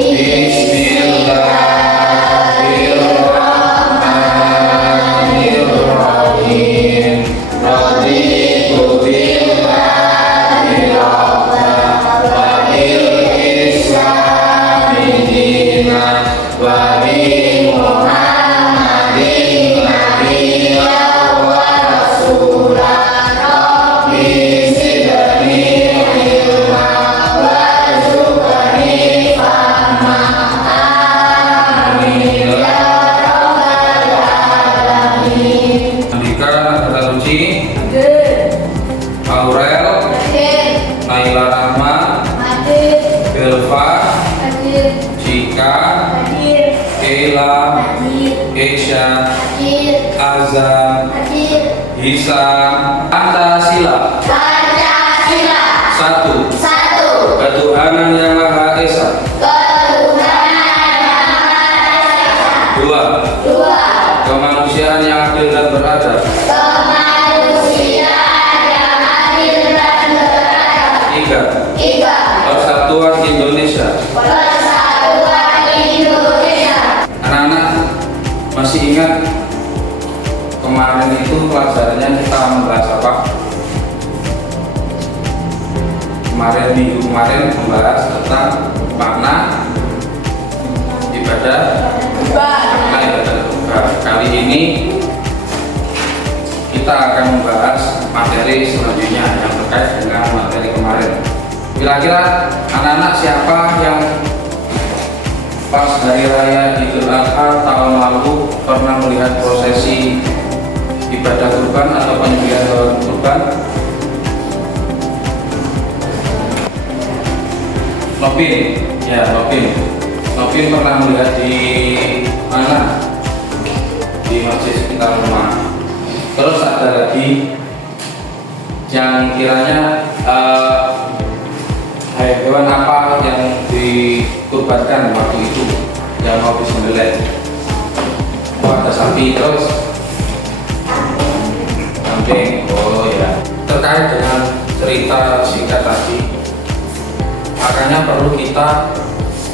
Bismillahirrahmanirrahim. Raditu billahi rabban wa bil islami dinan wa bi Muhammadin nabiyyan wa rasulan. Rabbi zidni ilma warzuqni fahma. Amin ya rabbal alamin. Andika, Kata Suci, Aurel, Naila Rahma, Belva, Cika, Kela, Kesha, Azam, Hisam. Pancasila. Satu. Ketuhanan Yang Maha Esa. Dua. Kemanusiaan yang adil dan beradab. Tiga. Persatuan Indonesia. Anak-anak masih ingat kemarin itu pelajarannya kita membahas apa? Minggu kemarin membahas tentang makna ibadah. Kali ini kita akan membahas materi selanjutnya yang terkait dengan materi kemarin. Kira-kira anak-anak siapa yang pas hari raya Idul Adha tahun lalu pernah melihat prosesi ibadah kurban atau penyembelihan hewan kurban? Nopin pernah melihat di mana? Di masjid sekitar rumah. Terus ada lagi yang kiranya hewan apa yang dikurbankan waktu itu yang mau disembelih? Ada sapi, terus kambing. Oh ya. Terkait dengan cerita singkat tadi, makanya perlu kita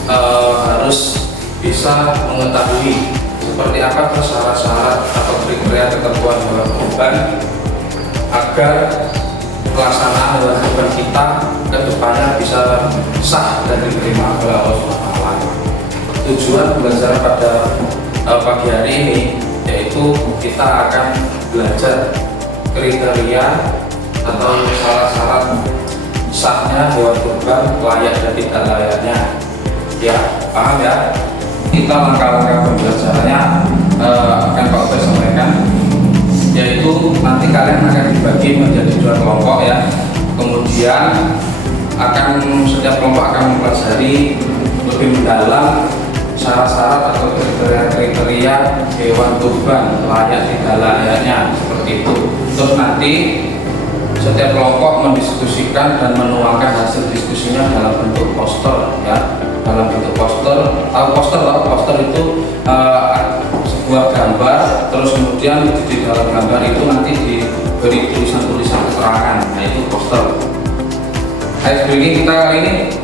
harus bisa mengetahui seperti apa syarat-syarat atau kriteria ketentuan hewan kurban agar pelaksanaan hewan kurban kita ke depannya bisa sah dan diterima oleh Allah SWT. Tujuan pembelajaran pada pagi hari ini yaitu kita akan belajar kriteria atau syarat-syarat sahnya hewan kurban, layak dan tidak layaknya. Ya, paham ya? Kita langkah-langkah pembelajarannya akan Pak Ubed sampaikan, yaitu nanti kalian akan dibagi menjadi 2 kelompok ya. Kemudian setiap kelompok akan mempelajari lebih mendalam syarat-syarat atau kriteria hewan kurban layak tidak layaknya, seperti itu. Terus nanti setiap kelompok mendiskusikan dan menuangkan hasil diskusinya dalam bentuk poster ya. Dalam bentuk poster, poster itu sebuah gambar, terus kemudian di dalam gambar itu nanti diberi tulisan-tulisan keterangan. Nah, itu poster. Ice breaking kita kali ini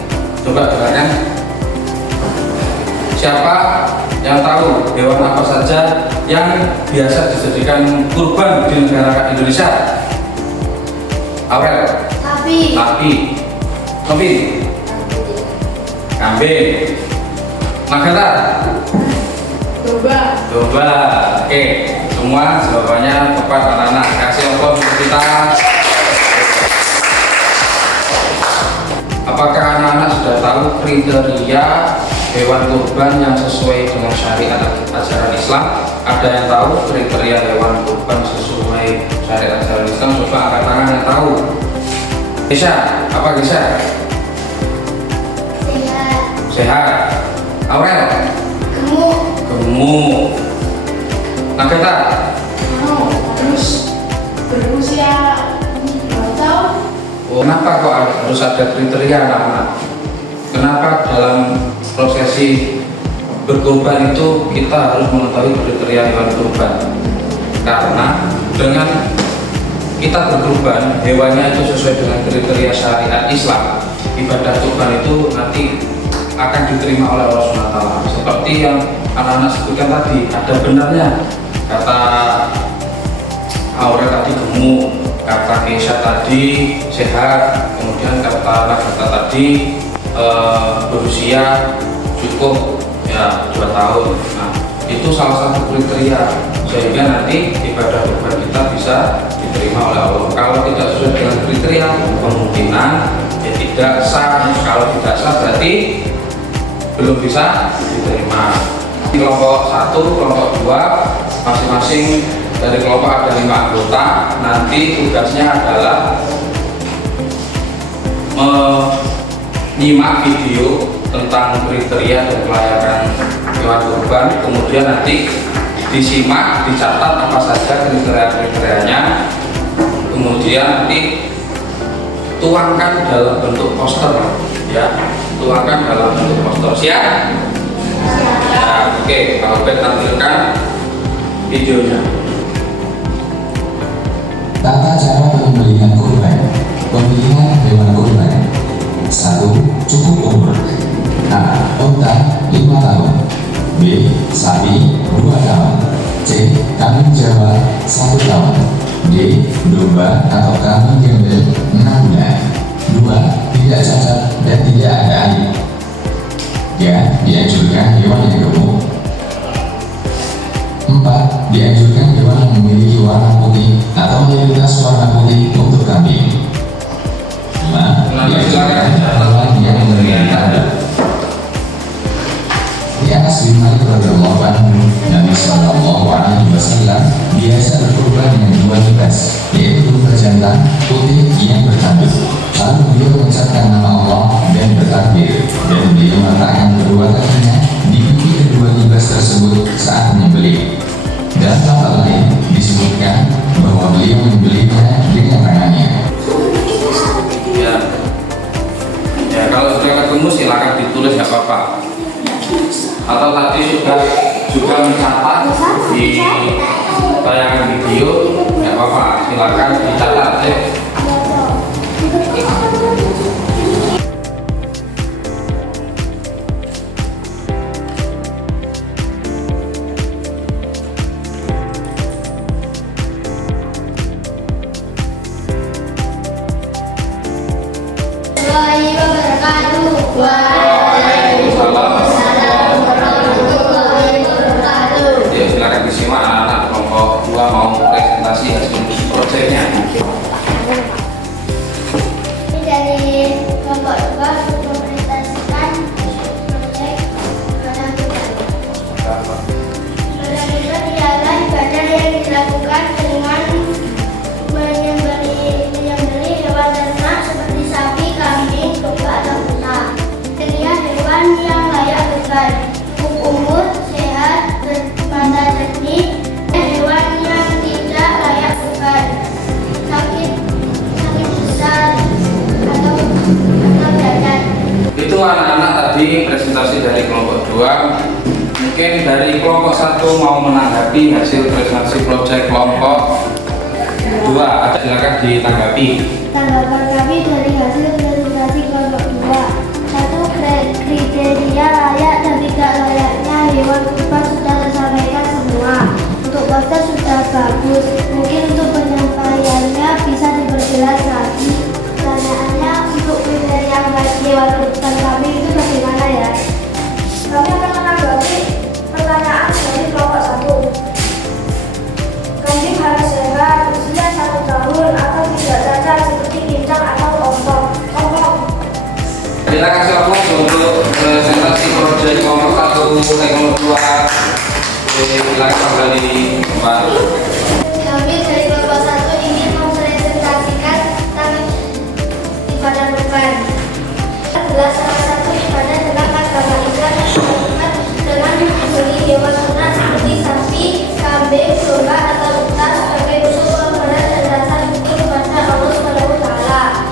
coba dengarkan. Siapa yang tahu hewan apa saja yang biasa dijadikan kurban di negara Indonesia? Aurel. Sapi. Kambing. Magata. Domba. Oke, semua jawabannya tepat anak-anak. Kasih aplaus untuk kita. Apakah anak-anak sudah tahu kriteria hewan kurban yang sesuai dengan syariat ajaran Islam? Ada yang tahu kriteria hewan kurban sesuai syariat ajaran Islam? Coba angkat tangan yang tahu. Gesha, apa Gesha? Sehat. Aurel? Gemuk. Nagata? Terus berusia 2 tahun. Kenapa kok harus ada kriteria anak-anak? Kenapa dalam prosesi berkurban itu kita harus mengetahui kriteria hewan kurban? Karena dengan kita berkurban, hewannya itu sesuai dengan kriteria syariat Islam, ibadah kurban itu nanti akan diterima oleh Allah SWT. Seperti yang anak-anak sebutkan tadi, ada benarnya kata Aurel tadi gemuk, kata Keisha tadi sehat, kemudian kata Nagata tadi berusia cukup ya 2 tahun. Nah, itu salah satu kriteria sehingga nanti ibadah kurban kita bisa diterima oleh Allah. Kalau tidak sesuai dengan kriteria, kemungkinan ya tidak sah. Kalau tidak sah berarti belum bisa diterima. Kelompok 1, kelompok 2, masing-masing dari kelompok ada 5 anggota. Nanti tugasnya adalah menyimak video tentang kriteria dan kelayakan hewan kurban, kemudian nanti disimak, dicatat apa saja kriteria-kriterianya, kemudian nanti tuangkan dalam bentuk poster, ya, tuangkan dalam bentuk poster. Siap? Ya, oke, Pak Ubed tampilkan videonya. Tata cara penyembelihan kurban. Pemilihan hewan kurban. 1. Cukup umur. A. Unta 5 tahun. B. Sapi 2 tahun. C. Kambing Jawa 1 tahun. D. Domba atau kambing gembel 6 bulan. 2. Tidak cacat dan tidak ada aib. 3. Dianjurkan hewan yang gemuk. 4. Dianjurkan hewan yang memiliki warna putih atau mayoritas warna putih untuk kambing. 5. Dianjurkan hewan yang memiliki tanduk. Di atas 5 radhiyallahu anhu, Nabi Sallallahu Alaihi Wasallam biasa berkurban dengan 2 libas, yaitu domba jantan putih yang bertanduk. Lalu beliau mengucapkan nama Allah dan bertakbir, dan beliau meletakkan kedua kakinya di pipi kedua libas tersebut saat menyembelih. Dan tempat lain disebutkan bahwa beliau menyembelihnya dengan tangannya. Ya, kalau sudah ketemu silakan ditulis, nggak apa-apa. Atau tadi sudah juga mencatat di tayangan video, nggak apa-apa, silakan dicatat ya. Ya, silakan disimak anak-anak kelompok 2 mau presentasi hasil proyeknya. Ini dari kelompok 2 untuk mempresentasikan proyek ibadah kurban. Ibadah kurban ialah ibadah yang dilakukan dengan menyembelih hewan ternak seperti sapi, kambing, domba atau unta. Kriteria hewan yang layak kurban: cukup umur, sehat, bermata jernih. Hewan yang tidak layak kurban: sakit besar atau cacat. Itu anak-anak tadi presentasi dari kelompok 2. Mungkin dari kelompok 1 mau menanggapi hasil presentasi proyek kelompok 2, silakan ditanggapi. Tanggapan kami dari hasil presentasi kelompok 2. 1. Kriteria layak dan tidak layaknya hewan kurban sudah tersampaikan semua. Untuk poster sudah bagus. Mungkin untuk penyampaiannya bisa diperjelas lagi. Pertanyaannya, untuk kriteria bagi hewan kurban kami itu bagaimana ya? Kami akan menanggapi pertanyaan dari kelompok 1. Kambing harus sehat, usia 1 tahun atau tidak cacat seperti pincang atau ompong. Silakan siapkan untuk presentasi proyek kelompok 1 kelompok 2. Silakan kembali Pak. Kami dari kelompok 1 ingin mempresentasikan tentang ibadah kurban. Adalah salah satu ibadah dalam agama Islam yang dilakukan dengan membeli hewan ternak seperti sapi, kambing, domba atau unta sebagai bentuk pengorbanan dan rasa syukur kepada Allah Subhanahu wa Ta'ala.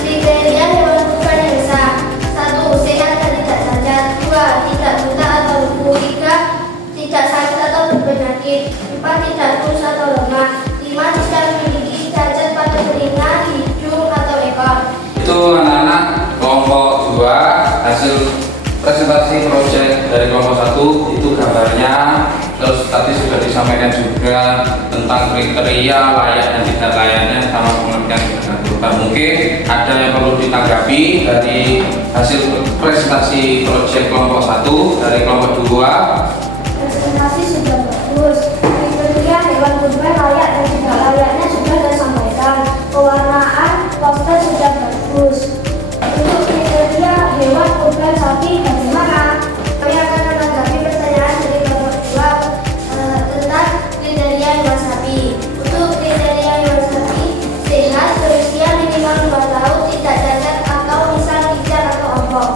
Kriteria hewan kurban yang sah: 1. Sehat dan tidak cacat. 2. Tidak buta atau lumpuh. 3. Tidak sakit atau berpenyakit. 4. Tidak kurus atau lemah. 5. Tidak memiliki cacat pada telinga, hidung atau ekor. Itu anak-anak kelompok 2 hasil presentasi proyek dari kelompok 1 itu gambarnya, terus tadi sudah disampaikan juga tentang kriteria layak dan tidak layaknya sama pengertian kegiatan kurban. Mungkin ada yang perlu ditanggapi dari hasil presentasi proyek kelompok 1 dari kelompok 2. Presentasi sudah bagus. Kriteria hewan kurban layak dan tidak layaknya sudah disampaikan. Pewarnaan poster sudah bagus. Untuk kriteria hewan kurban sapi bagaimana? Kami akan menanggapi pertanyaan dari kelompok 2 tentang kriteria hewan sapi. Untuk kriteria hewan sapi sehat, berusia minimal 2 tahun, tidak cacat atau misal pijar atau ompong.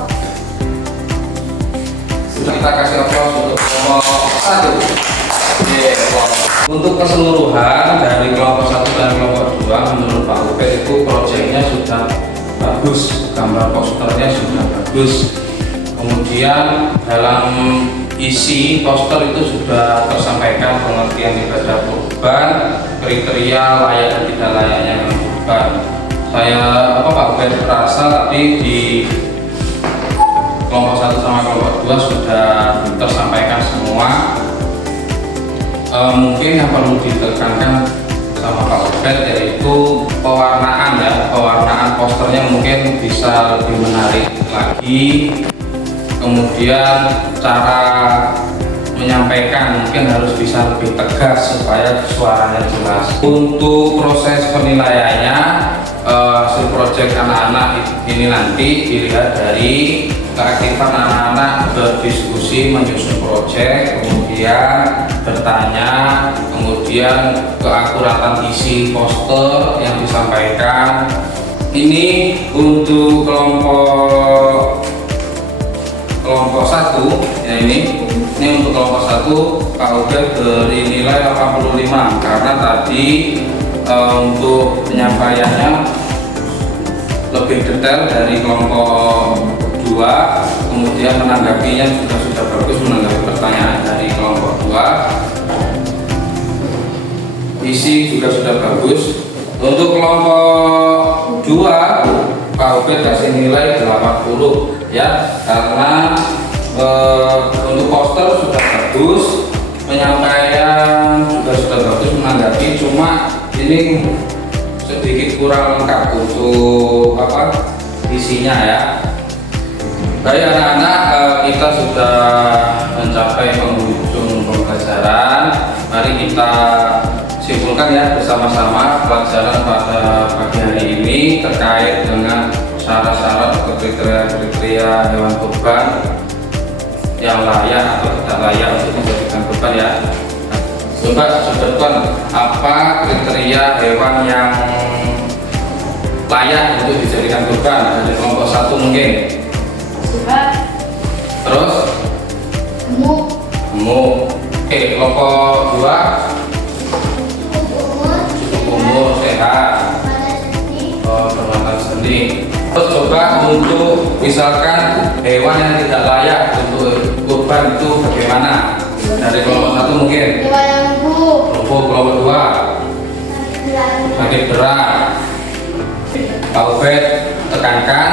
Sudah kita kasih aplaus untuk kelompok 1. Untuk keseluruhan dari kelompok 1 dan kelompok 2, menurut Pak Ubed itu proyeknya sudah bagus, gambar posternya sudah bagus. Kemudian dalam isi poster itu sudah tersampaikan pengertian ibadah kurban, kriteria layak dan tidak layaknya kurban. Saya Pak Ubed rasa tadi di kelompok 1 sama kelompok 2 sudah tersampaikan semua. Mungkin yang perlu ditekankan sama Pak Ubed yaitu pewarnaan ya, pewarnaan posternya mungkin bisa lebih menarik lagi. Kemudian cara menyampaikan mungkin harus bisa lebih tegas supaya suaranya jelas. Untuk proses penilaiannya hasil proyek anak-anak ini nanti dilihat dari keaktifan anak-anak berdiskusi menyusun proyek, kemudian bertanya, kemudian keakuratan isi poster yang disampaikan. Ini untuk kelompok 1 ya, ini untuk kelompok 1 Pak Ubed beri nilai 85 karena tadi untuk penyampaiannya lebih detail dari kelompok 2, kemudian menanggapinya juga sudah bagus, menanggapi pertanyaan dari kelompok 2, isi juga sudah bagus. Untuk kelompok 2 Pak Ubed kasih nilai 80 ya, karena untuk poster sudah bagus, penyampaian juga sudah bagus, menanggapi, cuma ini sedikit kurang lengkap untuk isinya ya. Baik anak-anak, kita sudah mencapai penghujung pembelajaran. Mari kita simpulkan ya bersama-sama pelajaran pada pagi hari ini terkait dengan syarat-syarat atau kriteria hewan kurban yang layak atau tidak layak untuk dijadikan kurban ya. Coba sebutkan apa kriteria hewan yang layak untuk dijadikan kurban dari kelompok 1 mungkin. Terus gemuk. Oke, kelompok 2 umur, sehat, bermata seni. Terus coba untuk misalkan hewan yang tidak layak untuk kurban itu bagaimana? Dari kelompok 1 mungkin. Hewan yang lumpuh. Kelompok 2 sakit berat. Pak Ubed tekankan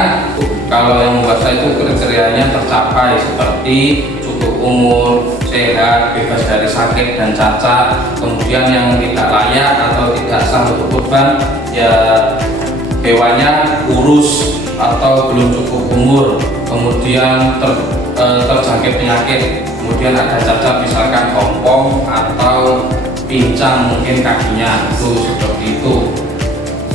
kalau yang puasa itu kriterianya tercapai seperti cukup umur, sehat, bebas dari sakit dan cacat. Kemudian yang tidak layak atau tidak sah untuk kurban ya hewannya kurus atau belum cukup umur, kemudian terjangkit penyakit, kemudian ada cacat misalkan ompong atau pincang mungkin kakinya, itu seperti itu.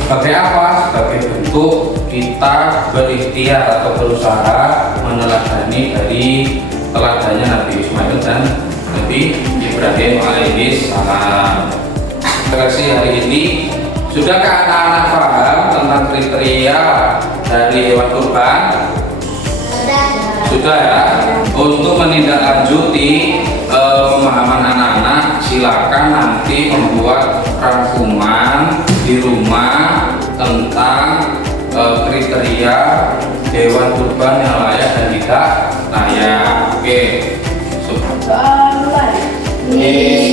Sebagai apa? Sebagai bentuk kita berikhtiar atau berusaha meneladani dari teladannya Nabi Ismail dan Nabi Ibrahim alaihi salam. Seleksi hari ini, sudahkah anak-anak paham tentang kriteria dari hewan kurban? Sudah ya. Untuk menindaklanjuti pemahaman anak-anak, silakan nanti membuat rangkuman di rumah tentang kriteria hewan kurban yang layak dan tidak layak. Oke. Mulai.